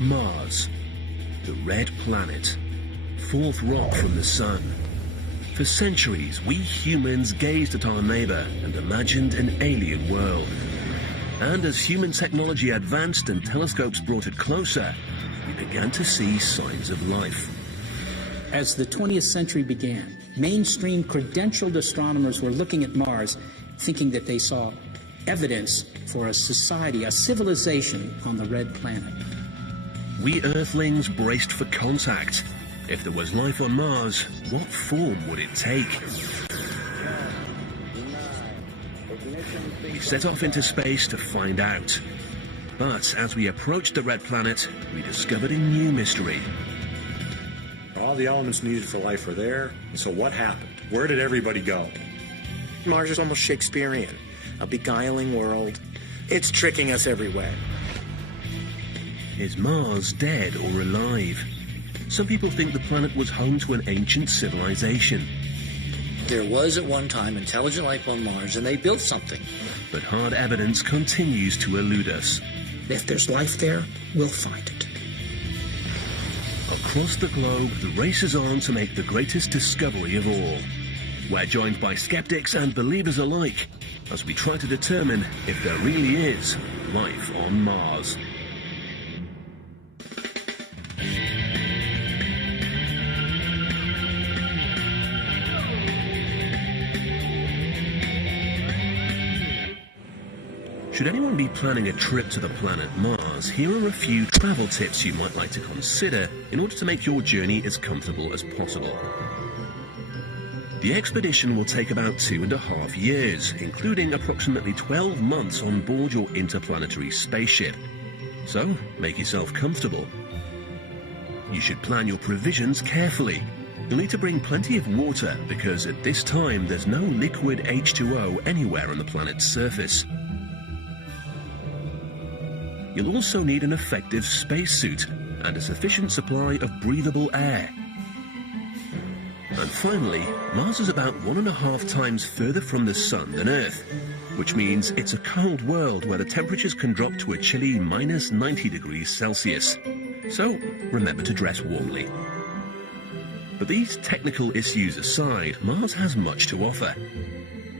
Mars, the red planet, fourth rock from the sun. For centuries, we humans gazed at our neighbor and imagined an alien world. And as human technology advanced and telescopes brought it closer, we began to see signs of life. As the 20th century began, mainstream credentialed astronomers were looking at Mars, thinking that they saw evidence for a society, a civilization on the red planet. We Earthlings braced for contact. If there was life on Mars, what form would it take? We set off into space to find out. But as we approached the red planet, we discovered a new mystery. All the elements needed for life were there, and so what happened? Where did everybody go? Mars is almost Shakespearean, a beguiling world. It's tricking us every way. Is Mars dead or alive? Some people think the planet was home to an ancient civilization. There was at one time intelligent life on Mars, and they built something. But hard evidence continues to elude us. If there's life there, we'll find it. Across the globe, the race is on to make the greatest discovery of all. We're joined by skeptics and believers alike as we try to determine if there really is life on Mars. Should anyone be planning a trip to the planet Mars, here are a few travel tips you might like to consider in order to make your journey as comfortable as possible. The expedition will take about 2.5 years, including approximately 12 months on board your interplanetary spaceship. So, make yourself comfortable. You should plan your provisions carefully. You'll need to bring plenty of water because at this time there's no liquid H2O anywhere on the planet's surface. You'll also need an effective spacesuit and a sufficient supply of breathable air. And finally, Mars is about 1.5 times further from the Sun than Earth, which means it's a cold world where the temperatures can drop to a chilly -90 degrees Celsius. So remember to dress warmly. But these technical issues aside, Mars has much to offer.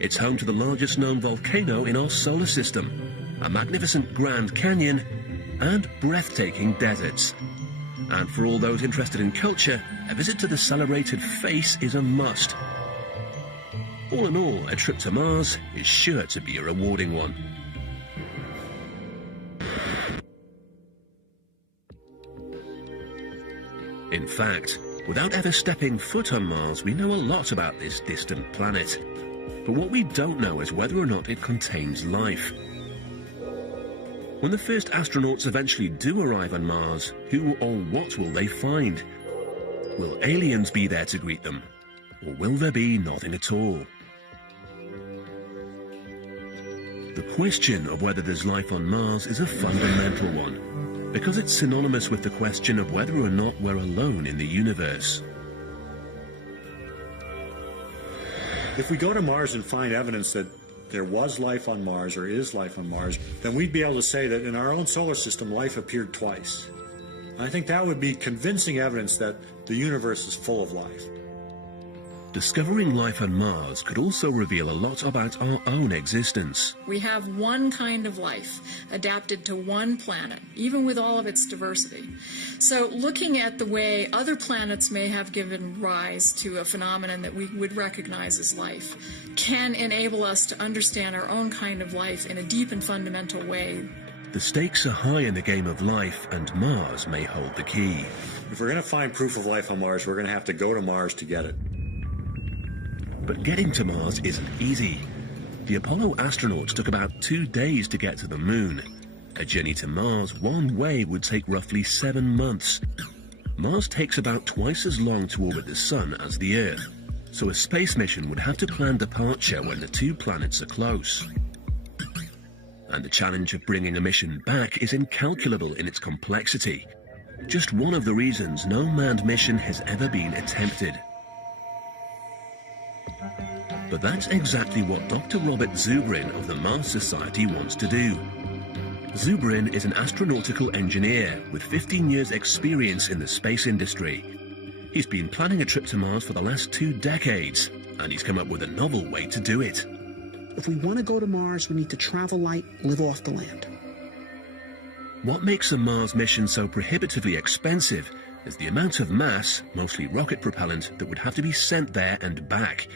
It's home to the largest known volcano in our solar system, a magnificent Grand Canyon, and breathtaking deserts. And for all those interested in culture, a visit to the celebrated Face is a must. All in all, a trip to Mars is sure to be a rewarding one. In fact, without ever stepping foot on Mars, we know a lot about this distant planet. But what we don't know is whether or not it contains life. When the first astronauts eventually do arrive on Mars, who or what will they find? Will aliens be there to greet them? Or will there be nothing at all? The question of whether there's life on Mars is a fundamental one, because it's synonymous with the question of whether or not we're alone in the universe. If we go to Mars and find evidence that there was life on Mars or is life on Mars, then we'd be able to say that in our own solar system, life appeared twice. I think that would be convincing evidence that the universe is full of life. Discovering life on Mars could also reveal a lot about our own existence. We have one kind of life adapted to one planet, even with all of its diversity. So looking at the way other planets may have given rise to a phenomenon that we would recognize as life can enable us to understand our own kind of life in a deep and fundamental way. The stakes are high in the game of life, and Mars may hold the key. If we're going to find proof of life on Mars, we're going to have to go to Mars to get it. But getting to Mars isn't easy. The Apollo astronauts took about 2 days to get to the Moon. A journey to Mars one way would take roughly 7 months. Mars takes about twice as long to orbit the Sun as the Earth, so a space mission would have to plan departure when the two planets are close. And the challenge of bringing a mission back is incalculable in its complexity. Just one of the reasons no manned mission has ever been attempted. But that's exactly what Dr. Robert Zubrin of the Mars Society wants to do. Zubrin is an astronautical engineer with 15 years' experience in the space industry. He's been planning a trip to Mars for the last 2 decades, and he's come up with a novel way to do it. If we want to go to Mars, we need to travel light, live off the land. What makes a Mars mission so prohibitively expensive is the amount of mass, mostly rocket propellant, that would have to be sent there and back.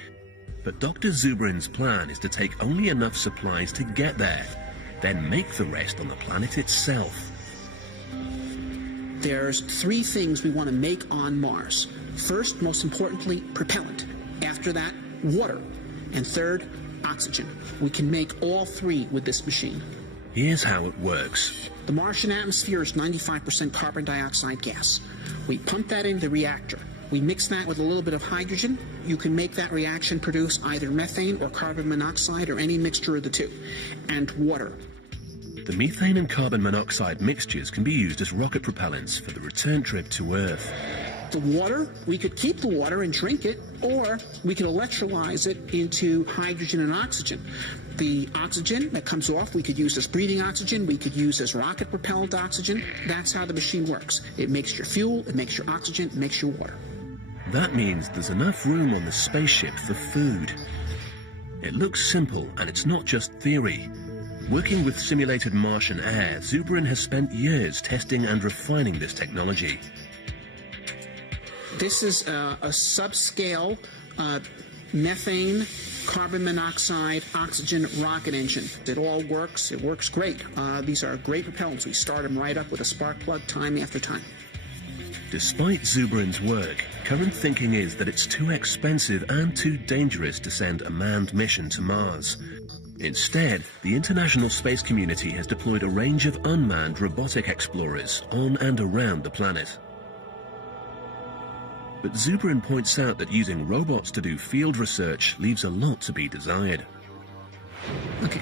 But Dr. Zubrin's plan is to take only enough supplies to get there, then make the rest on the planet itself. There's 3 things we want to make on Mars. First, most importantly, propellant. After that, water. And third, oxygen. We can make all 3 with this machine. Here's how it works. The Martian atmosphere is 95% carbon dioxide gas. We pump that into the reactor. We mix that with a little bit of hydrogen. You can make that reaction produce either methane or carbon monoxide or any mixture of the 2. And water. The methane and carbon monoxide mixtures can be used as rocket propellants for the return trip to Earth. The water, we could keep the water and drink it, or we could electrolyze it into hydrogen and oxygen. The oxygen that comes off, we could use as breathing oxygen, we could use as rocket propellant oxygen. That's how the machine works. It makes your fuel, it makes your oxygen, it makes your water. That means there's enough room on the spaceship for food. It looks simple, and it's not just theory. Working with simulated Martian air, Zubrin has spent years testing and refining this technology. This is a subscale methane, carbon monoxide, oxygen rocket engine. It all works. It works great. These are great propellants. We start them right up with a spark plug time after time. Despite Zubrin's work, current thinking is that it's too expensive and too dangerous to send a manned mission to Mars. Instead, the international space community has deployed a range of unmanned robotic explorers on and around the planet. But Zubrin points out that using robots to do field research leaves a lot to be desired. Okay,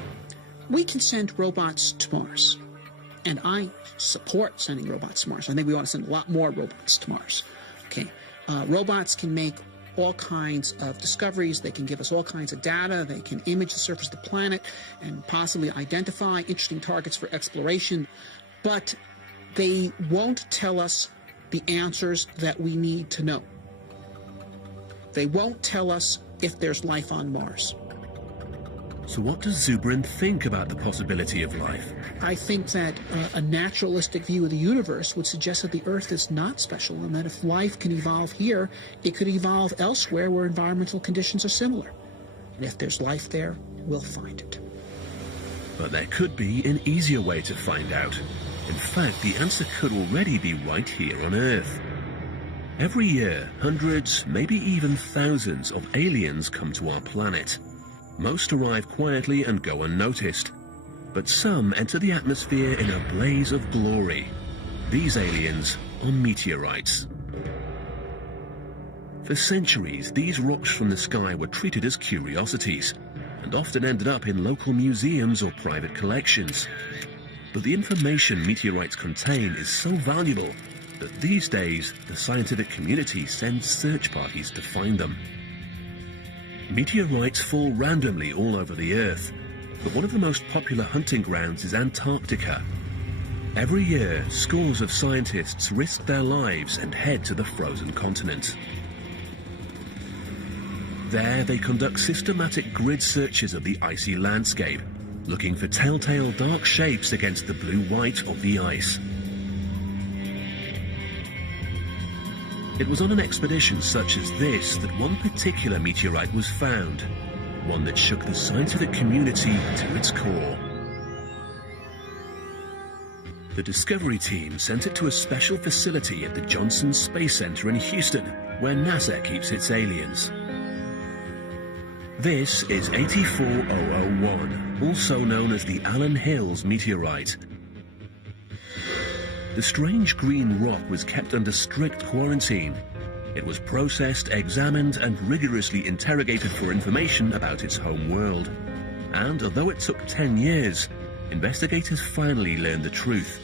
we can send robots to Mars, and I support sending robots to Mars. I think we ought to send a lot more robots to Mars. Okay, robots can make all kinds of discoveries. They can give us all kinds of data. They can image the surface of the planet and possibly identify interesting targets for exploration. But they won't tell us the answers that we need to know. They won't tell us if there's life on Mars. So what does Zubrin think about the possibility of life? I think that a naturalistic view of the universe would suggest that the Earth is not special, and that if life can evolve here, it could evolve elsewhere where environmental conditions are similar. And if there's life there, we'll find it. But there could be an easier way to find out. In fact, the answer could already be right here on Earth. Every year, hundreds, maybe even thousands of aliens come to our planet. Most arrive quietly and go unnoticed, but some enter the atmosphere in a blaze of glory. These aliens are meteorites. For centuries, these rocks from the sky were treated as curiosities, and often ended up in local museums or private collections. But the information meteorites contain is so valuable that these days the scientific community sends search parties to find them. Meteorites fall randomly all over the Earth, but one of the most popular hunting grounds is Antarctica. Every year, scores of scientists risk their lives and head to the frozen continent. There, they conduct systematic grid searches of the icy landscape, looking for telltale dark shapes against the blue-white of the ice. It was on an expedition such as this that one particular meteorite was found, one that shook the scientific community to its core. The Discovery team sent it to a special facility at the Johnson Space Center in Houston, where NASA keeps its aliens. This is 84001, also known as the Allen Hills meteorite. The strange green rock was kept under strict quarantine. It was processed, examined, and rigorously interrogated for information about its home world. And although it took 10 years, investigators finally learned the truth.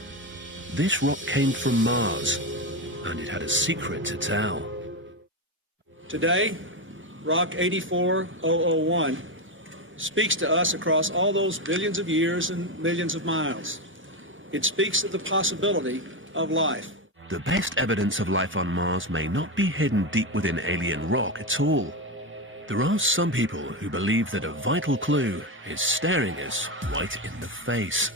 This rock came from Mars, and it had a secret to tell. Today, Rock 84001 speaks to us across all those billions of years and millions of miles. It speaks of the possibility of life. The best evidence of life on Mars may not be hidden deep within alien rock at all. There are some people who believe that a vital clue is staring us right in the face.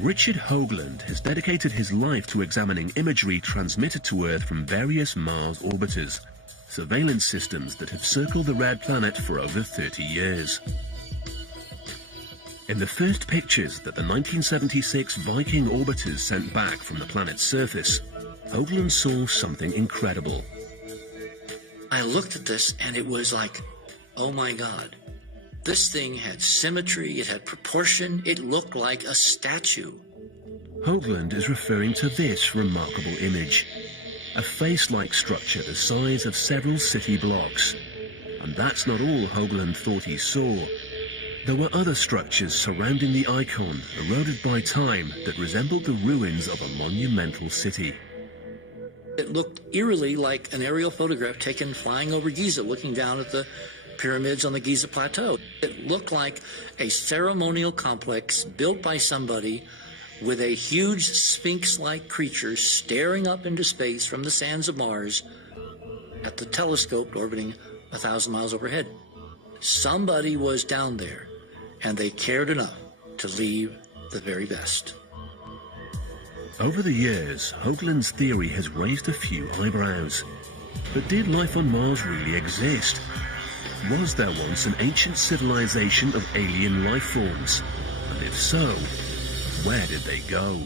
Richard Hoagland has dedicated his life to examining imagery transmitted to Earth from various Mars orbiters, surveillance systems that have circled the red planet for over 30 years. In the first pictures that the 1976 Viking orbiters sent back from the planet's surface, Hoagland saw something incredible. I looked at this and it was like, oh my God. This thing had symmetry, it had proportion, it looked like a statue. Hoagland is referring to this remarkable image, a face-like structure the size of several city blocks. And that's not all Hoagland thought he saw. There were other structures surrounding the icon, eroded by time, that resembled the ruins of a monumental city. It looked eerily like an aerial photograph taken flying over Giza, looking down at the pyramids on the Giza Plateau. It looked like a ceremonial complex built by somebody with a huge sphinx-like creature staring up into space from the sands of Mars at the telescope orbiting 1,000 miles overhead. Somebody was down there, and they cared enough to leave the very best. Over the years, Hoagland's theory has raised a few eyebrows. But did life on Mars really exist? Was there once an ancient civilization of alien life forms? And if so, where did they go?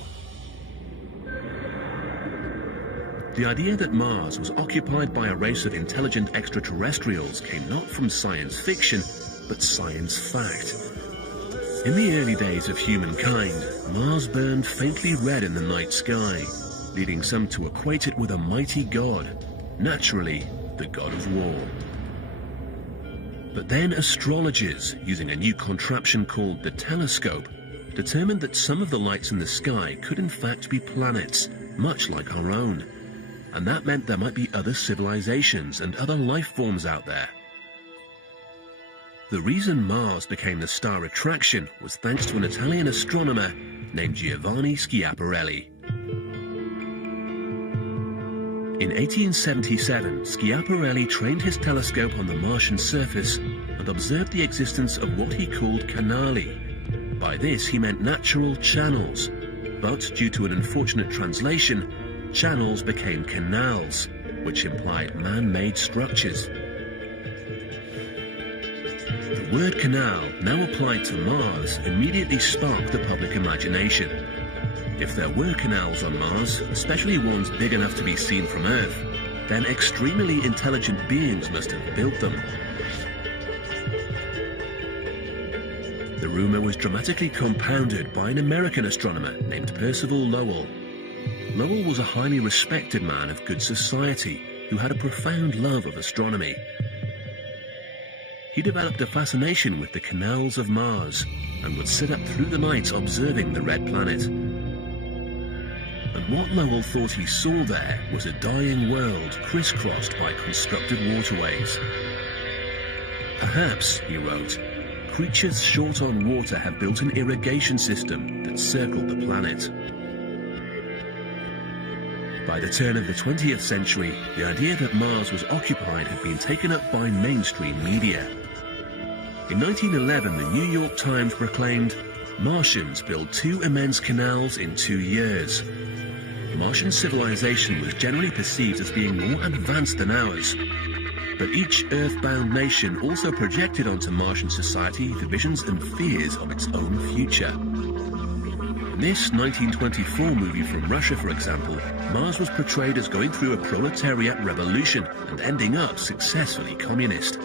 The idea that Mars was occupied by a race of intelligent extraterrestrials came not from science fiction, but science fact. In the early days of humankind, Mars burned faintly red in the night sky, leading some to equate it with a mighty god, naturally, the god of war. But then astrologers, using a new contraption called the telescope, determined that some of the lights in the sky could in fact be planets, much like our own. And that meant there might be other civilizations and other life forms out there. The reason Mars became the star attraction was thanks to an Italian astronomer named Giovanni Schiaparelli. In 1877, Schiaparelli trained his telescope on the Martian surface and observed the existence of what he called canali. By this he meant natural channels, but due to an unfortunate translation, channels became canals, which implied man-made structures. The word canal, now applied to Mars, immediately sparked the public imagination. If there were canals on Mars, especially ones big enough to be seen from Earth, then extremely intelligent beings must have built them. The rumor was dramatically compounded by an American astronomer named Percival Lowell. Lowell was a highly respected man of good society who had a profound love of astronomy. He developed a fascination with the canals of Mars and would sit up through the night observing the red planet. And what Lowell thought he saw there was a dying world crisscrossed by constructed waterways. Perhaps, he wrote, creatures short on water have built an irrigation system that circled the planet. By the turn of the 20th century, the idea that Mars was occupied had been taken up by mainstream media. In 1911, the New York Times proclaimed, "Martians build 2 immense canals in 2 years." Martian civilization was generally perceived as being more advanced than ours, but each Earth-bound nation also projected onto Martian society the visions and fears of its own future. In this 1924 movie from Russia, for example, Mars was portrayed as going through a proletariat revolution and ending up successfully communist.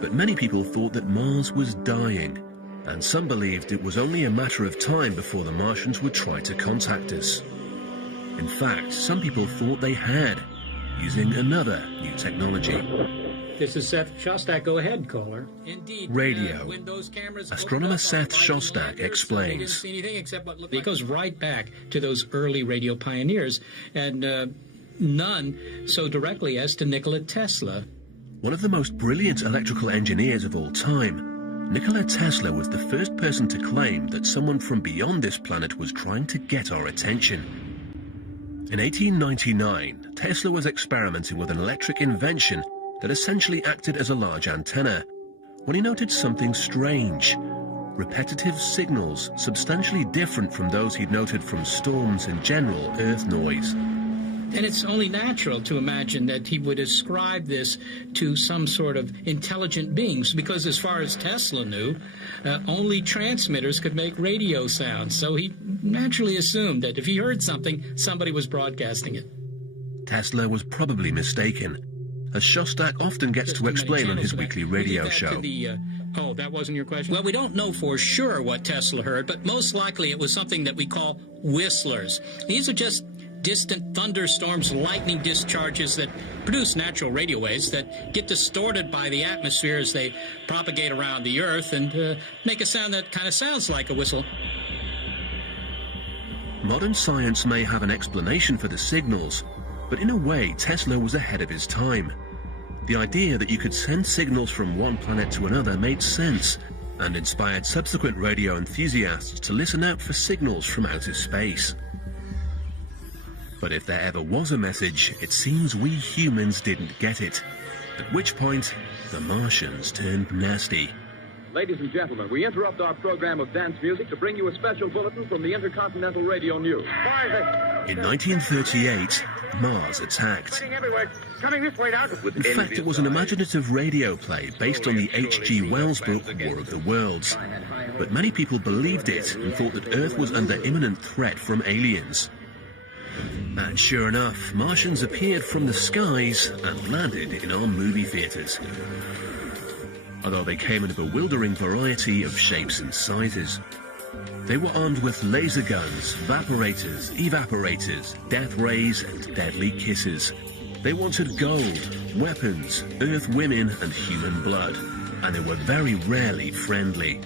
But many people thought that Mars was dying, and some believed it was only a matter of time before the Martians would try to contact us. In fact, some people thought they had, using another new technology. This is Seth Shostak. Go ahead, caller. Indeed. Radio. When those cameras Astronomer Seth Shostak explains. We didn't see anything except what looked like. It goes right back to those early radio pioneers, and none so directly as to Nikola Tesla. One of the most brilliant electrical engineers of all time, Nikola Tesla was the first person to claim that someone from beyond this planet was trying to get our attention. In 1899, Tesla was experimenting with an electric invention that essentially acted as a large antenna when he noted something strange: repetitive signals substantially different from those he'd noted from storms and general Earth noise. And it's only natural to imagine that he would ascribe this to some sort of intelligent beings, because as far as Tesla knew, only transmitters could make radio sounds. So he naturally assumed that if he heard something, somebody was broadcasting it. Tesla was probably mistaken, as Shostak often gets to explain on his weekly radio show. Oh, that wasn't your question? Well, we don't know for sure what Tesla heard, but most likely it was something that we call whistlers. These are just distant thunderstorms, lightning discharges that produce natural radio waves that get distorted by the atmosphere as they propagate around the Earth and make a sound that kind of sounds like a whistle. Modern science may have an explanation for the signals, but in a way Tesla was ahead of his time. The idea that you could send signals from one planet to another made sense and inspired subsequent radio enthusiasts to listen out for signals from outer space. But if there ever was a message, it seems we humans didn't get it. At which point, the Martians turned nasty. Ladies and gentlemen, we interrupt our program of dance music to bring you a special bulletin from the Intercontinental Radio News. In 1938, Mars attacked. In fact, it was an imaginative radio play based on the H.G. Wells book War of the Worlds. But many people believed it and thought that Earth was under imminent threat from aliens. And sure enough, Martians appeared from the skies and landed in our movie theaters. Although they came in a bewildering variety of shapes and sizes. They were armed with laser guns, vaporators, evaporators, death rays, and deadly kisses. They wanted gold, weapons, Earth women, and human blood, and they were very rarely friendly.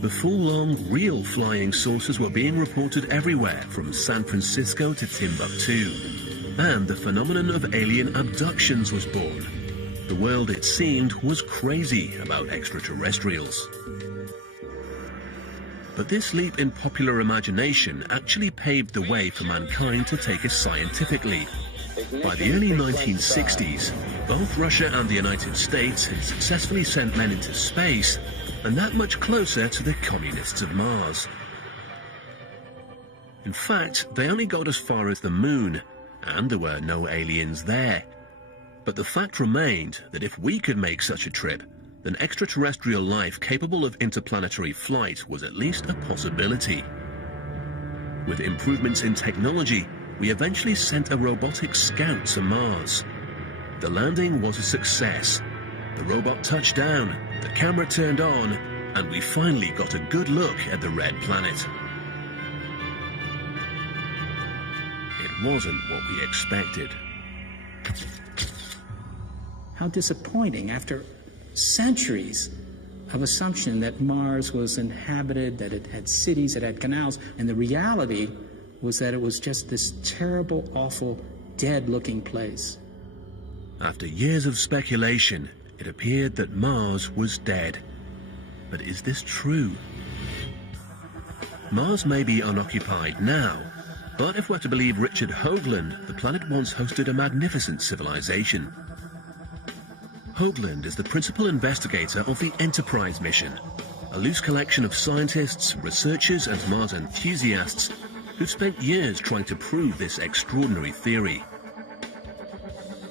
Before long, real flying saucers were being reported everywhere, from San Francisco to Timbuktu. And the phenomenon of alien abductions was born. The world, it seemed, was crazy about extraterrestrials. But this leap in popular imagination actually paved the way for mankind to take it scientifically. By the early 1960s, both Russia and the United States had successfully sent men into space, and that much closer to the communists of Mars. In fact, they only got as far as the moon, and there were no aliens there. But the fact remained that if we could make such a trip, then extraterrestrial life capable of interplanetary flight was at least a possibility. With improvements in technology, we eventually sent a robotic scout to Mars. The landing was a success. The robot touched down, the camera turned on, and we finally got a good look at the red planet. It wasn't what we expected. How disappointing, after centuries of assumption that Mars was inhabited, that it had cities, it had canals, and the reality was that it was just this terrible, awful, dead-looking place. After years of speculation, it appeared that Mars was dead. But is this true? Mars may be unoccupied now, but if we're to believe Richard Hoagland, the planet once hosted a magnificent civilization. Hoagland is the principal investigator of the Enterprise mission, a loose collection of scientists, researchers, and Mars enthusiasts who've spent years trying to prove this extraordinary theory.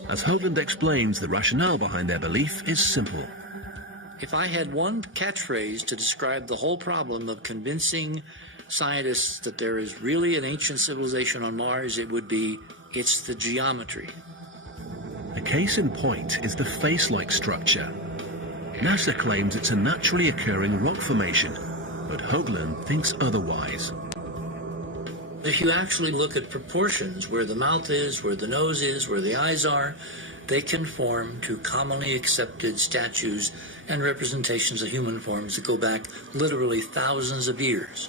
As Hoagland explains, the rationale behind their belief is simple. If I had one catchphrase to describe the whole problem of convincing scientists that there is really an ancient civilization on Mars, it would be, it's the geometry. A case in point is the face-like structure. NASA claims it's a naturally occurring rock formation, but Hoagland thinks otherwise. If you actually look at proportions, where the mouth is, where the nose is, where the eyes are, they conform to commonly accepted statues and representations of human forms that go back literally thousands of years.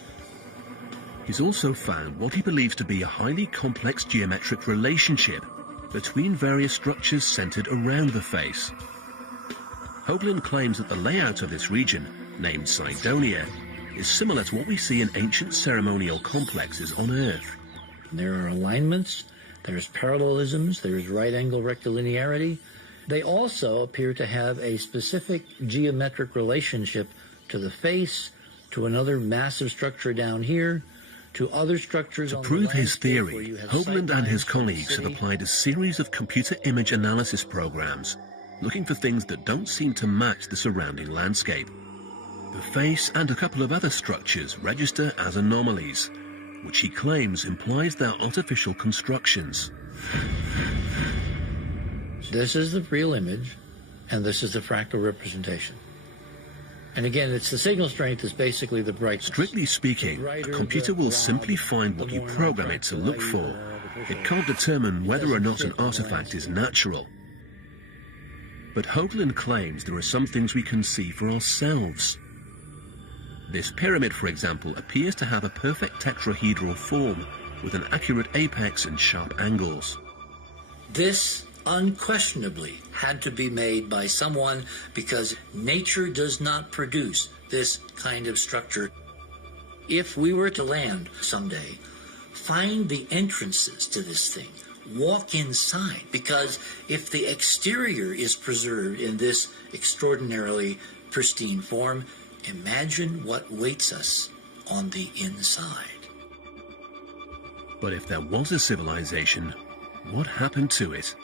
He's also found what he believes to be a highly complex geometric relationship between various structures centered around the face. Hoagland claims that the layout of this region, named Cydonia, is similar to what we see in ancient ceremonial complexes on Earth. There are alignments, there's parallelisms, there's right-angle rectilinearity. They also appear to have a specific geometric relationship to the face, to another massive structure down here, to other structures. To prove his theory, Hoagland and his colleagues have applied a series of computer image analysis programs, looking for things that don't seem to match the surrounding landscape. The face and a couple of other structures register as anomalies, which he claims implies they're artificial constructions. This is the real image, and this is the fractal representation. And again, it's the signal strength is basically the brightness. Strictly speaking, a computer will simply find what you program it to look for. It can't determine whether or not an artifact is natural. But Hoagland claims there are some things we can see for ourselves. This pyramid, for example, appears to have a perfect tetrahedral form with an accurate apex and sharp angles. This unquestionably had to be made by someone, because nature does not produce this kind of structure. If we were to land someday, find the entrances to this thing, walk inside, because if the exterior is preserved in this extraordinarily pristine form, imagine what waits us on the inside. But if there was a civilization, what happened to it?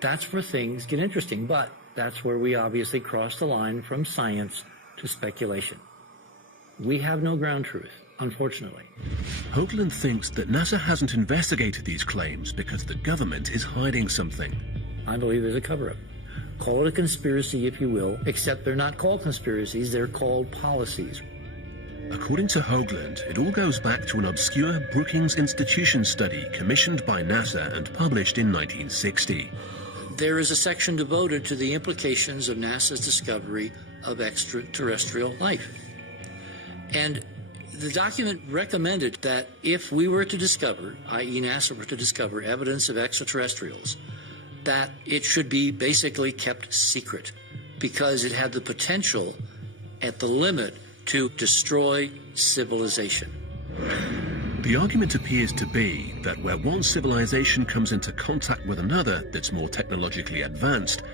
That's where things get interesting, but that's where we obviously cross the line from science to speculation. We have no ground truth, unfortunately. Hoagland thinks that NASA hasn't investigated these claims because the government is hiding something. I believe there's a cover-up. Call it a conspiracy if you will, except they're not called conspiracies, they're called policies. According to Hoagland, it all goes back to an obscure Brookings Institution study commissioned by NASA and published in 1960. There is a section devoted to the implications of NASA's discovery of extraterrestrial life. And the document recommended that if we were to discover, i.e. NASA were to discover evidence of extraterrestrials, that it should be basically kept secret, because it had the potential at the limit to destroy civilization. The argument appears to be that where one civilization comes into contact with another that's more technologically advanced,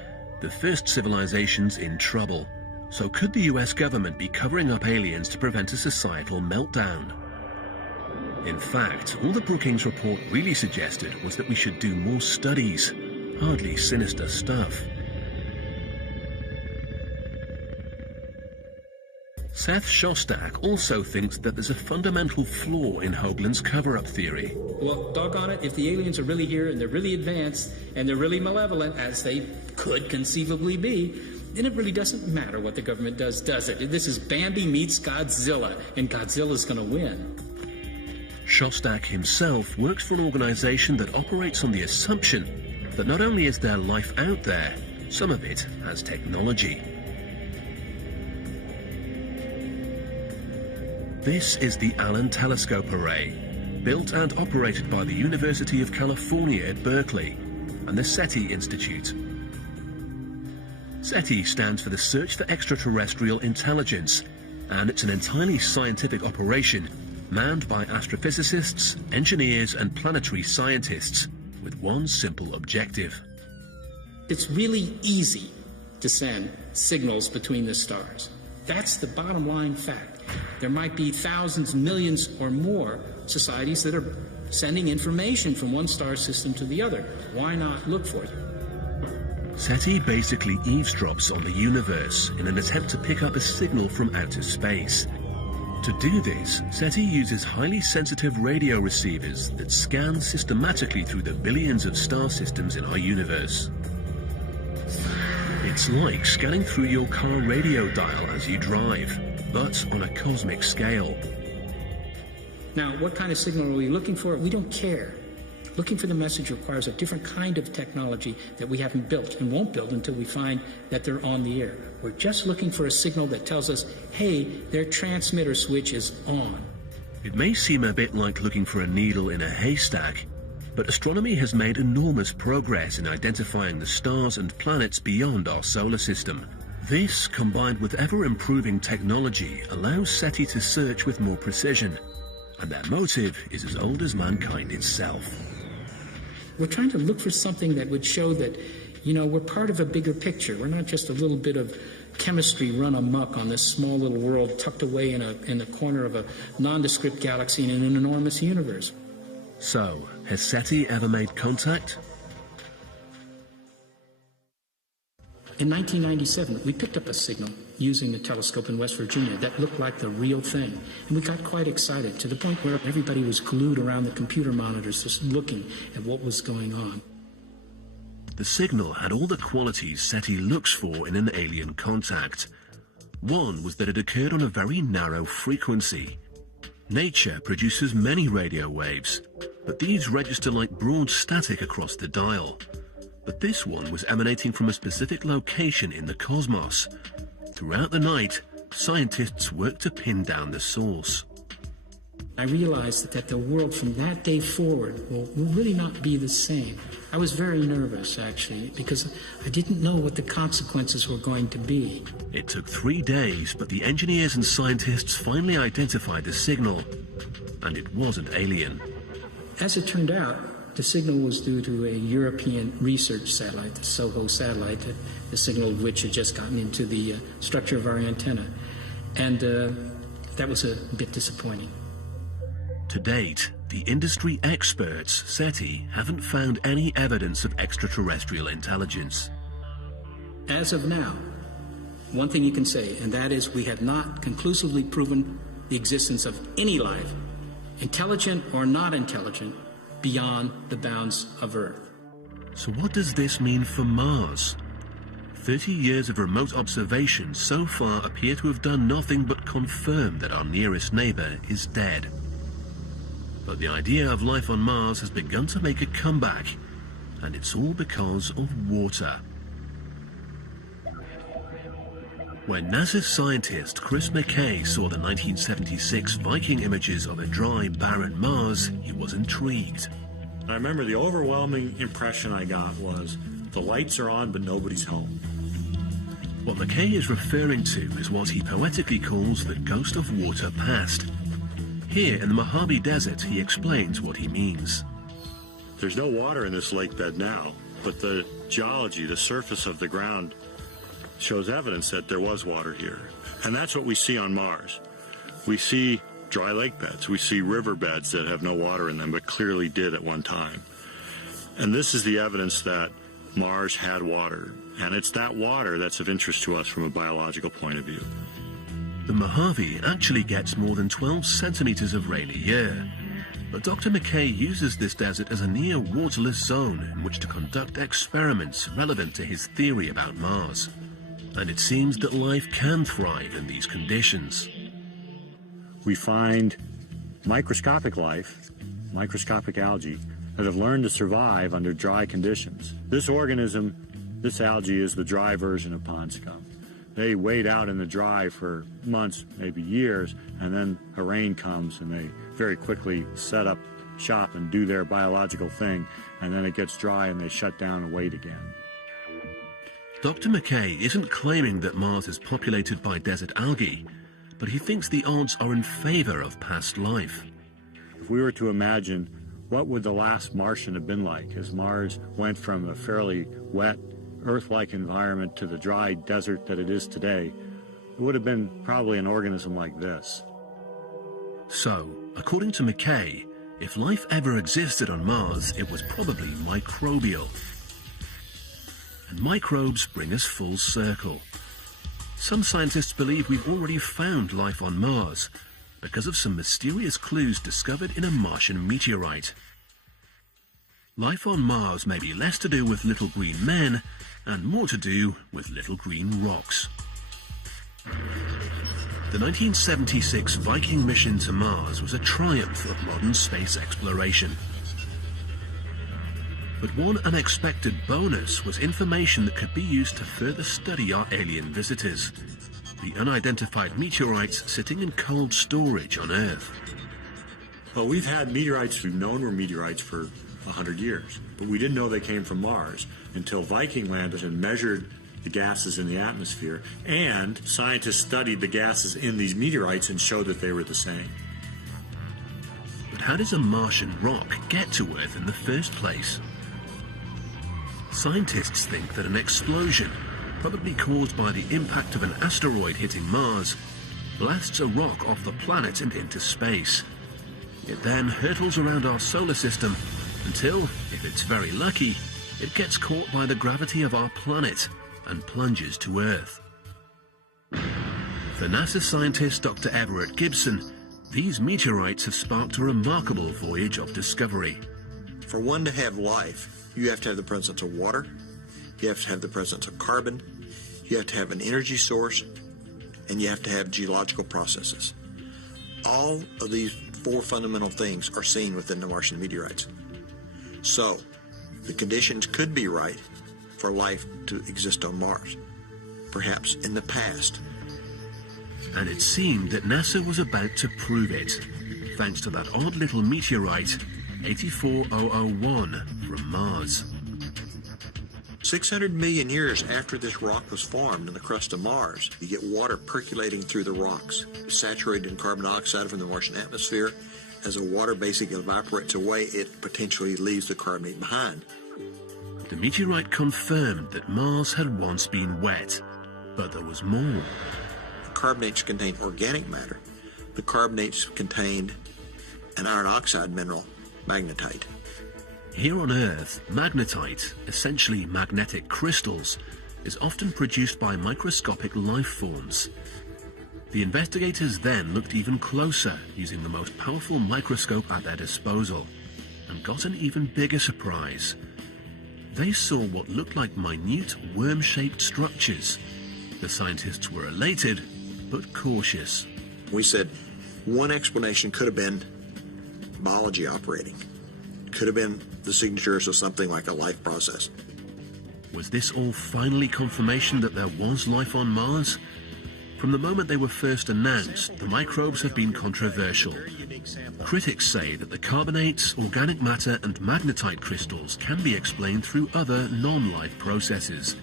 the first civilization's in trouble. So could the US government be covering up aliens to prevent a societal meltdown? In fact, all the Brookings report really suggested was that we should do more studies. Hardly sinister stuff. Seth Shostak also thinks that there's a fundamental flaw in Hoagland's cover-up theory. Well, doggone it, if the aliens are really here and they're really advanced and they're really malevolent, as they could conceivably be, then it really doesn't matter what the government does it? This is Bambi meets Godzilla, and Godzilla's going to win. Shostak himself works for an organization that operates on the assumption that not only is there life out there, some of it has technology. This is the Allen Telescope Array, built and operated by the University of California at Berkeley and the SETI Institute. SETI stands for the Search for Extraterrestrial Intelligence, and it's an entirely scientific operation manned by astrophysicists, engineers, and planetary scientists with one simple objective. It's really easy to send signals between the stars. That's the bottom line fact. There might be thousands, millions, or more societies that are sending information from one star system to the other. Why not look for it? SETI basically eavesdrops on the universe in an attempt to pick up a signal from outer space. To do this, SETI uses highly sensitive radio receivers that scan systematically through the billions of star systems in our universe. It's like scanning through your car radio dial as you drive, but on a cosmic scale. Now, what kind of signal are we looking for? We don't care. Looking for the message requires a different kind of technology that we haven't built and won't build until we find that they're on the air. We're just looking for a signal that tells us, hey, their transmitter switch is on. It may seem a bit like looking for a needle in a haystack, but astronomy has made enormous progress in identifying the stars and planets beyond our solar system. This, combined with ever-improving technology, allows SETI to search with more precision, and their motive is as old as mankind itself. We're trying to look for something that would show that, we're part of a bigger picture. We're not just a little bit of chemistry run amok on this small little world tucked away in the corner of a nondescript galaxy in an enormous universe. So, has SETI ever made contact? In 1997, we picked up a signal using a telescope in West Virginia that looked like the real thing. And we got quite excited to the point where everybody was glued around the computer monitors just looking at what was going on. The signal had all the qualities SETI looks for in an alien contact. One was that it occurred on a very narrow frequency. Nature produces many radio waves, but these register like broad static across the dial. But this one was emanating from a specific location in the cosmos. Throughout the night, scientists worked to pin down the source. I realized that the world from that day forward will really not be the same. I was very nervous, actually, because I didn't know what the consequences were going to be. It took 3 days, but the engineers and scientists finally identified the signal, and it wasn't alien. As it turned out, the signal was due to a European research satellite, the SOHO satellite, the signal of which had just gotten into the structure of our antenna. And that was a bit disappointing. To date, the industry experts, SETI, haven't found any evidence of extraterrestrial intelligence. As of now, one thing you can say, and that is we have not conclusively proven the existence of any life, intelligent or not intelligent, beyond the bounds of Earth. So what does this mean for Mars? 30 years of remote observation so far appear to have done nothing but confirm that our nearest neighbor is dead. But the idea of life on Mars has begun to make a comeback, and it's all because of water. When NASA's scientist Chris McKay saw the 1976 Viking images of a dry, barren Mars, he was intrigued. I remember the overwhelming impression I got was the lights are on, but nobody's home. What McKay is referring to is what he poetically calls the ghost of water past. Here in the Mojave Desert, he explains what he means. There's no water in this lake bed now, but the geology, the surface of the ground, shows evidence that there was water here. And that's what we see on Mars. We see dry lake beds. We see river beds that have no water in them, but clearly did at one time. And this is the evidence that Mars had water. And it's that water that's of interest to us from a biological point of view. The Mojave actually gets more than 12 centimeters of rain a year. But Dr. McKay uses this desert as a near waterless zone in which to conduct experiments relevant to his theory about Mars. And it seems that life can thrive in these conditions. We find microscopic life, microscopic algae, that have learned to survive under dry conditions. This organism, this algae, is the dry version of pond scum. They wait out in the dry for months, maybe years, and then a rain comes and they very quickly set up shop and do their biological thing, and then it gets dry and they shut down and wait again. Dr. McKay isn't claiming that Mars is populated by desert algae, but he thinks the odds are in favor of past life. If we were to imagine what would the last Martian have been like as Mars went from a fairly wet, Earth-like environment to the dry desert that it is today, it would have been probably an organism like this. So, according to McKay, if life ever existed on Mars, it was probably microbial. And microbes bring us full circle. Some scientists believe we've already found life on Mars because of some mysterious clues discovered in a Martian meteorite. Life on Mars may be less to do with little green men and more to do with little green rocks. The 1976 Viking mission to Mars was a triumph of modern space exploration. But one unexpected bonus was information that could be used to further study our alien visitors, the unidentified meteorites sitting in cold storage on Earth. Well, we've had meteorites we've known were meteorites for 100 years, but we didn't know they came from Mars until Viking landed and measured the gases in the atmosphere, and scientists studied the gases in these meteorites and showed that they were the same. But how does a Martian rock get to Earth in the first place? Scientists think that an explosion, probably caused by the impact of an asteroid hitting Mars, blasts a rock off the planet and into space. It then hurtles around our solar system until, if it's very lucky, it gets caught by the gravity of our planet and plunges to Earth. For NASA scientist Dr. Everett Gibson, these meteorites have sparked a remarkable voyage of discovery. For one to have life, you have to have the presence of water, you have to have the presence of carbon, you have to have an energy source, and you have to have geological processes. All of these four fundamental things are seen within the Martian meteorites. So, the conditions could be right for life to exist on Mars, perhaps in the past. And it seemed that NASA was about to prove it, thanks to that odd little meteorite, 84001, from Mars. 600 million years after this rock was formed in the crust of Mars, you get water percolating through the rocks, saturated in carbon dioxide from the Martian atmosphere. As the water basically evaporates away, it potentially leaves the carbonate behind. The meteorite confirmed that Mars had once been wet, but there was more. The carbonates contain organic matter. The carbonates contained an iron oxide mineral, magnetite. Here on Earth, magnetite, essentially magnetic crystals, is often produced by microscopic life forms. The investigators then looked even closer using the most powerful microscope at their disposal and got an even bigger surprise. They saw what looked like minute worm-shaped structures. The scientists were elated, but cautious. We said one explanation could have been biology operating. Could have been the signatures of something like a life process. Was this all finally confirmation that there was life on Mars? From the moment they were first announced, the microbes have been controversial. Critics say that the carbonates, organic matter and magnetite crystals can be explained through other non-life processes.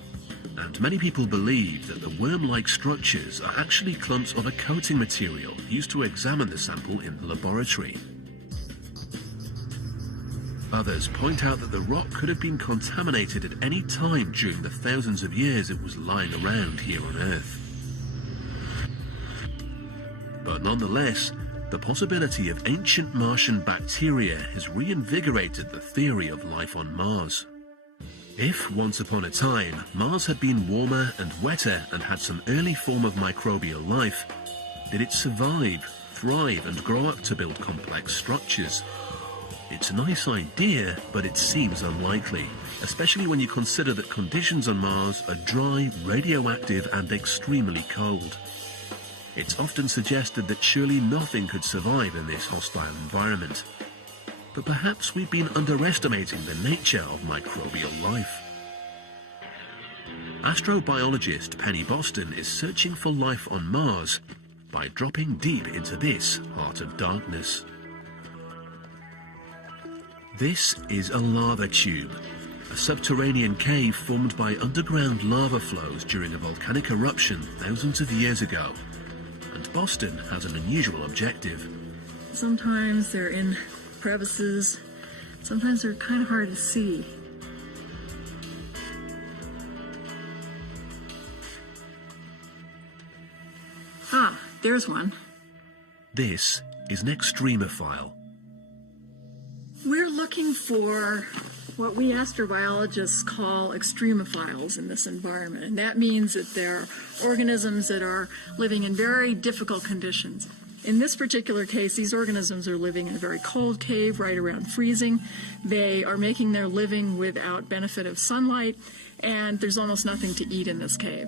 And many people believe that the worm-like structures are actually clumps of a coating material used to examine the sample in the laboratory. Others point out that the rock could have been contaminated at any time during the thousands of years it was lying around here on Earth. But nonetheless, the possibility of ancient Martian bacteria has reinvigorated the theory of life on Mars. If, once upon a time, Mars had been warmer and wetter and had some early form of microbial life, did it survive, thrive and grow up to build complex structures? It's a nice idea, but it seems unlikely, especially when you consider that conditions on Mars are dry, radioactive and extremely cold. It's often suggested that surely nothing could survive in this hostile environment. But perhaps we've been underestimating the nature of microbial life. Astrobiologist Penny Boston is searching for life on Mars by dropping deep into this heart of darkness. This is a lava tube, a subterranean cave formed by underground lava flows during a volcanic eruption thousands of years ago. And Boston has an unusual objective. Sometimes they're in crevices, sometimes they're kind of hard to see. Ah, there's one. This is an extremophile. We're looking for what we astrobiologists call extremophiles in this environment, and that means that they're organisms that are living in very difficult conditions. In this particular case, these organisms are living in a very cold cave right around freezing. They are making their living without benefit of sunlight, and there's almost nothing to eat in this cave.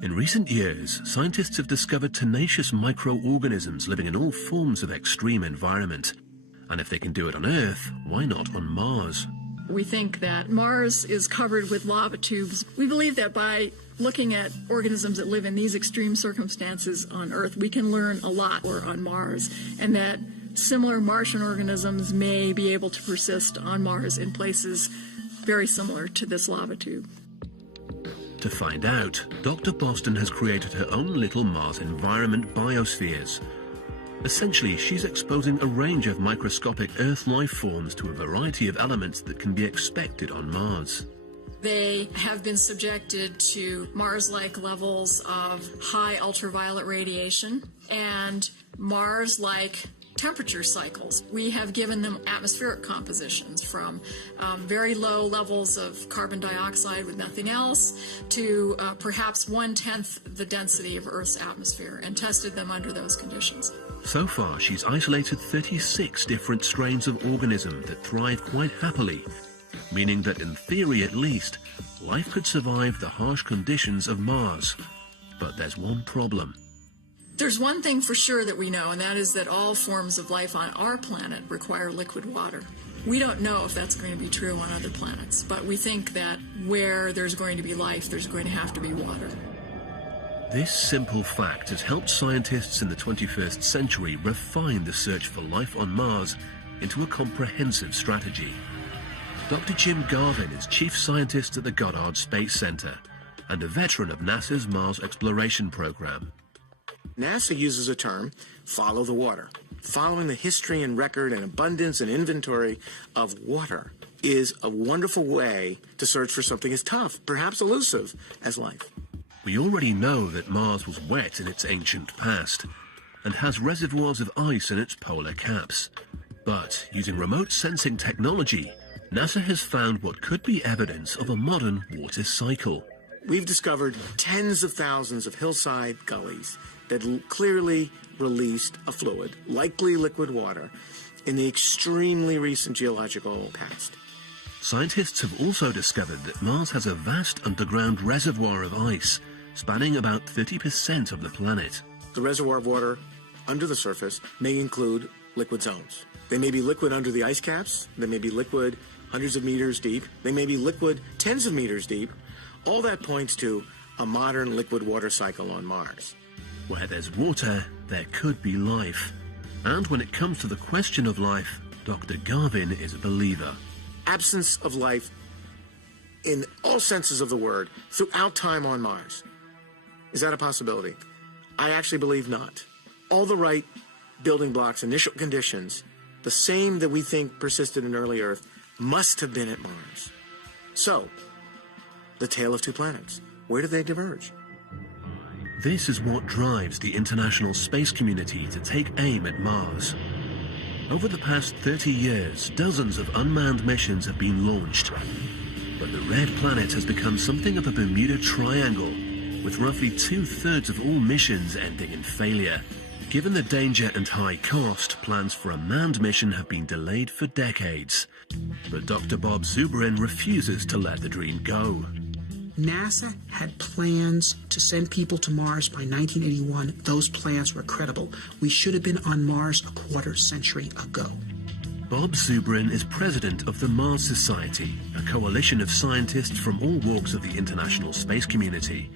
In recent years, scientists have discovered tenacious microorganisms living in all forms of extreme environment. And if they can do it on Earth, why not on Mars? We think that Mars is covered with lava tubes. We believe that by looking at organisms that live in these extreme circumstances on Earth, we can learn a lot more on Mars, and that similar Martian organisms may be able to persist on Mars in places very similar to this lava tube. To find out, Dr. Boston has created her own little Mars environment biospheres. Essentially, she's exposing a range of microscopic Earth life forms to a variety of elements that can be expected on Mars. They have been subjected to Mars-like levels of high ultraviolet radiation and Mars-like temperature cycles. We have given them atmospheric compositions from very low levels of carbon dioxide with nothing else to perhaps 1/10 the density of Earth's atmosphere and tested them under those conditions. So far, she's isolated 36 different strains of organism that thrive quite happily, meaning that in theory at least, life could survive the harsh conditions of Mars. But there's one problem. There's one thing for sure that we know, and that is that all forms of life on our planet require liquid water. We don't know if that's going to be true on other planets, but we think that where there's going to be life, there's going to have to be water. This simple fact has helped scientists in the 21st century refine the search for life on Mars into a comprehensive strategy. Dr. Jim Garvin is chief scientist at the Goddard Space Center and a veteran of NASA's Mars exploration program. NASA uses a term, follow the water. Following the history and record and abundance and inventory of water is a wonderful way to search for something as tough, perhaps elusive, as life. We already know that Mars was wet in its ancient past and has reservoirs of ice in its polar caps. But using remote sensing technology, NASA has found what could be evidence of a modern water cycle. We've discovered tens of thousands of hillside gullies that clearly released a fluid, likely liquid water, in the extremely recent geological past. Scientists have also discovered that Mars has a vast underground reservoir of ice, spanning about 30% of the planet. The reservoir of water under the surface may include liquid zones. They may be liquid under the ice caps, they may be liquid hundreds of meters deep, they may be liquid tens of meters deep. All that points to a modern liquid water cycle on Mars. Where there's water, there could be life. And when it comes to the question of life, Dr. Garvin is a believer. Absence of life in all senses of the word throughout time on Mars. Is that a possibility? I actually believe not. All the right building blocks, initial conditions, the same that we think persisted in early Earth, must have been at Mars. So, the tale of two planets. Where do they diverge? This is what drives the international space community to take aim at Mars. Over the past 30 years, dozens of unmanned missions have been launched. But the Red Planet has become something of a Bermuda Triangle, with roughly 2/3 of all missions ending in failure. Given the danger and high cost, plans for a manned mission have been delayed for decades. But Dr. Bob Zubrin refuses to let the dream go. NASA had plans to send people to Mars by 1981. Those plans were credible. We should have been on Mars a quarter century ago. Bob Zubrin is president of the Mars Society, a coalition of scientists from all walks of the international space community.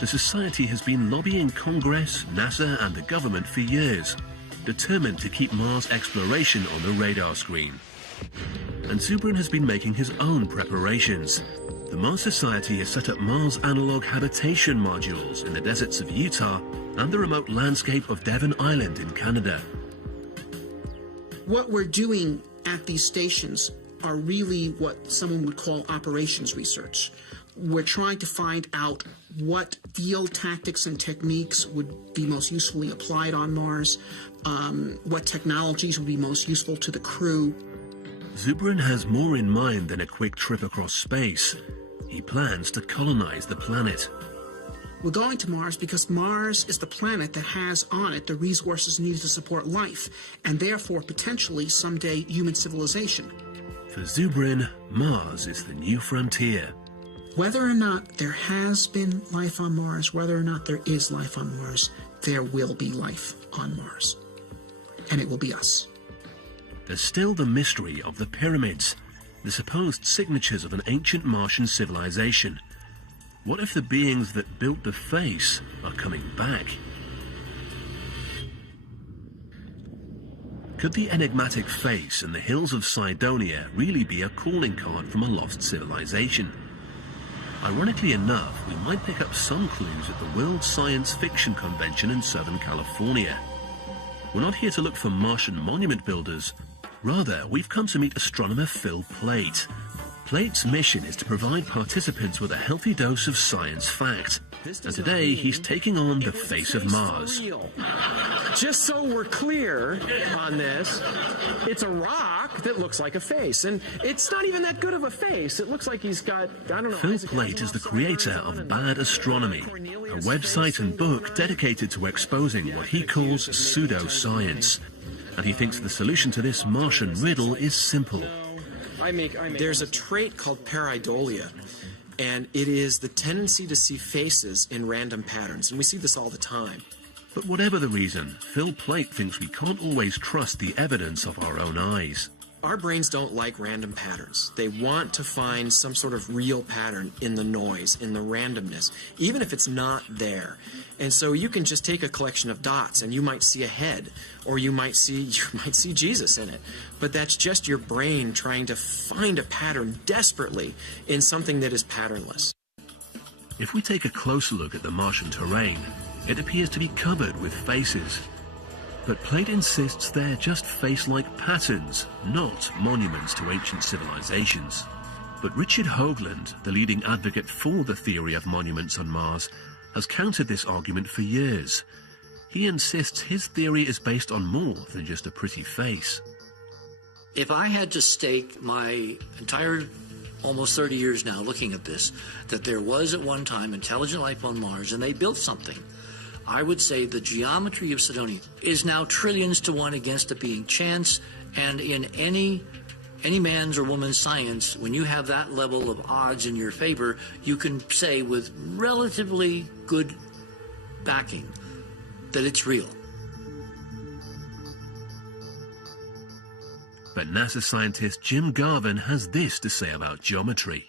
The Society has been lobbying Congress, NASA, and the government for years, determined to keep Mars exploration on the radar screen. And Zubrin has been making his own preparations. The Mars Society has set up Mars analog habitation modules in the deserts of Utah and the remote landscape of Devon Island in Canada. What we're doing at these stations are really what someone would call operations research. We're trying to find out what field tactics and techniques would be most usefully applied on Mars, what technologies would be most useful to the crew. Zubrin has more in mind than a quick trip across space. He plans to colonize the planet. We're going to Mars because Mars is the planet that has on it the resources needed to support life, and therefore potentially someday human civilization. For Zubrin, Mars is the new frontier. Whether or not there has been life on Mars, whether or not there is life on Mars, there will be life on Mars. And it will be us. There's still the mystery of the pyramids, the supposed signatures of an ancient Martian civilization. What if the beings that built the face are coming back? Could the enigmatic face in the hills of Cydonia really be a calling card from a lost civilization? Ironically enough, we might pick up some clues at the World Science Fiction Convention in Southern California. We're not here to look for Martian monument builders. Rather, we've come to meet astronomer Phil Plait. Plait's mission is to provide participants with a healthy dose of science fact. And today, he's taking on the face of Mars. Just so we're clear on this, it's a rock that looks like a face. And it's not even that good of a face. It looks like he's got, I don't know. Phil Plait is the creator of Bad Astronomy, a website and book dedicated to exposing what he calls pseudoscience. And he thinks the solution to this Martian riddle is simple. There's a trait called pareidolia, and it is the tendency to see faces in random patterns, and we see this all the time. But whatever the reason, Phil Plait thinks we can't always trust the evidence of our own eyes. Our brains don't like random patterns. They want to find some sort of real pattern in the noise, in the randomness, even if it's not there. And so you can just take a collection of dots and you might see a head, or you might see Jesus in it. But that's just your brain trying to find a pattern desperately in something that is patternless. If we take a closer look at the Martian terrain, it appears to be covered with faces. But Plait insists they're just face-like patterns, not monuments to ancient civilizations. But Richard Hoagland, the leading advocate for the theory of monuments on Mars, has countered this argument for years. He insists his theory is based on more than just a pretty face. If I had to stake my entire almost 30 years now looking at this, that there was at one time intelligent life on Mars and they built something, I would say the geometry of Cydonia is now trillions to one against it being chance, and in any man's or woman's science, when you have that level of odds in your favor, you can say with relatively good backing that it's real. But NASA scientist Jim Garvin has this to say about geometry.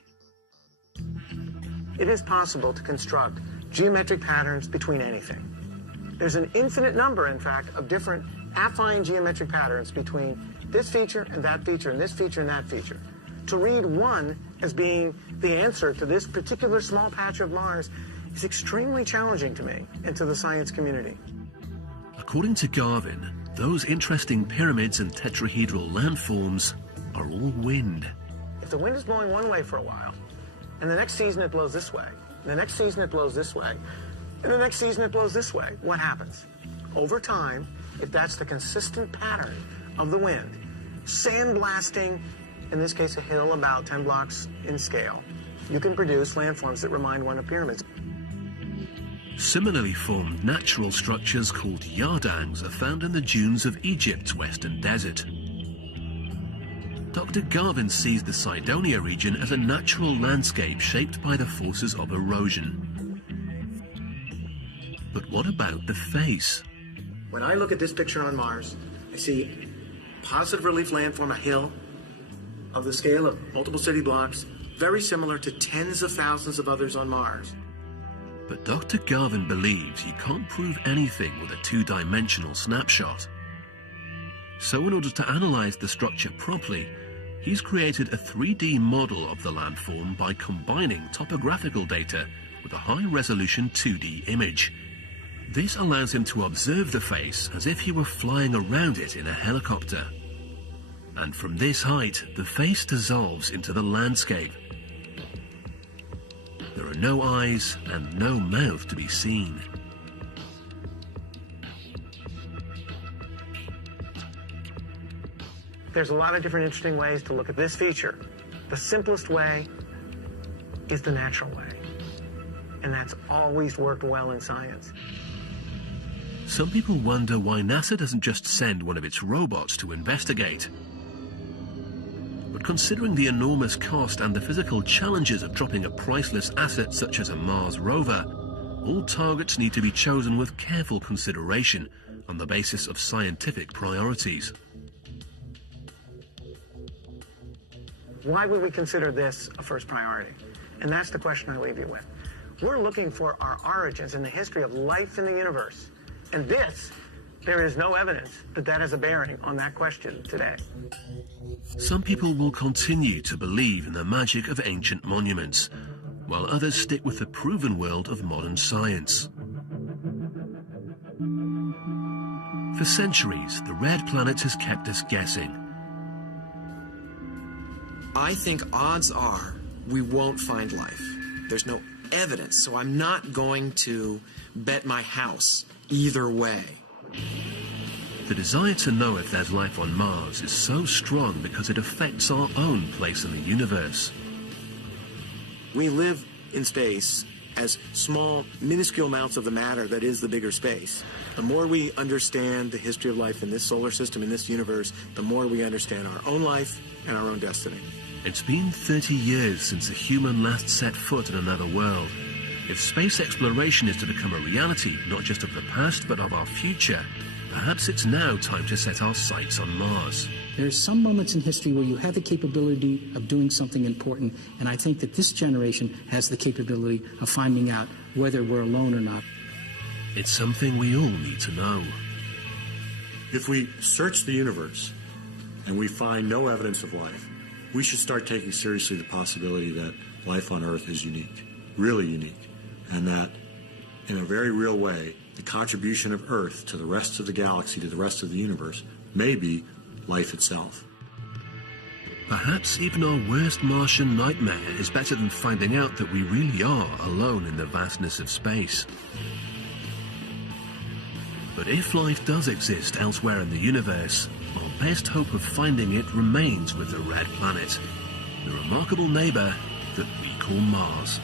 It is possible to construct geometric patterns between anything. There's an infinite number, in fact, of different affine geometric patterns between this feature and that feature and this feature and that feature. To read one as being the answer to this particular small patch of Mars is extremely challenging to me and to the science community. According to Garvin, those interesting pyramids and tetrahedral landforms are all wind. If the wind is blowing one way for a while, and the next season it blows this way, and the next season it blows this way, and the next season it blows this way, what happens? Over time, if that's the consistent pattern of the wind, sandblasting, in this case a hill about 10 blocks in scale, you can produce landforms that remind one of pyramids. Similarly formed natural structures called yardangs are found in the dunes of Egypt's western desert. Dr. Garvin sees the Cydonia region as a natural landscape shaped by the forces of erosion. But what about the face? When I look at this picture on Mars, I see positive relief landform, a hill of the scale of multiple city blocks, very similar to tens of thousands of others on Mars. But Dr. Garvin believes you can't prove anything with a two-dimensional snapshot. So in order to analyze the structure properly, he's created a 3D model of the landform by combining topographical data with a high-resolution 2D image. This allows him to observe the face as if he were flying around it in a helicopter. And from this height, the face dissolves into the landscape. There are no eyes and no mouth to be seen. There's a lot of different interesting ways to look at this feature. The simplest way is the natural way. And that's always worked well in science. Some people wonder why NASA doesn't just send one of its robots to investigate. But considering the enormous cost and the physical challenges of dropping a priceless asset such as a Mars rover, all targets need to be chosen with careful consideration on the basis of scientific priorities. Why would we consider this a first priority? And that's the question I leave you with. We're looking for our origins in the history of life in the universe. And there is no evidence that that has a bearing on that question today. Some people will continue to believe in the magic of ancient monuments, while others stick with the proven world of modern science. For centuries, the red planet has kept us guessing. I think odds are we won't find life. There's no evidence, so I'm not going to bet my house either way. The desire to know if there's life on Mars is so strong because it affects our own place in the universe. We live in space as small, minuscule amounts of the matter that is the bigger space. The more we understand the history of life in this solar system, in this universe, the more we understand our own life and our own destiny. It's been 30 years since a human last set foot in another world. If space exploration is to become a reality, not just of the past, but of our future, perhaps it's now time to set our sights on Mars. There's some moments in history where you have the capability of doing something important, and I think that this generation has the capability of finding out whether we're alone or not. It's something we all need to know. If we search the universe and we find no evidence of life, we should start taking seriously the possibility that life on Earth is unique, really unique, and that in a very real way, the contribution of Earth to the rest of the galaxy, to the rest of the universe, may be life itself. Perhaps even our worst Martian nightmare is better than finding out that we really are alone in the vastness of space. But if life does exist elsewhere in the universe, our best hope of finding it remains with the red planet, the remarkable neighbor that we call Mars.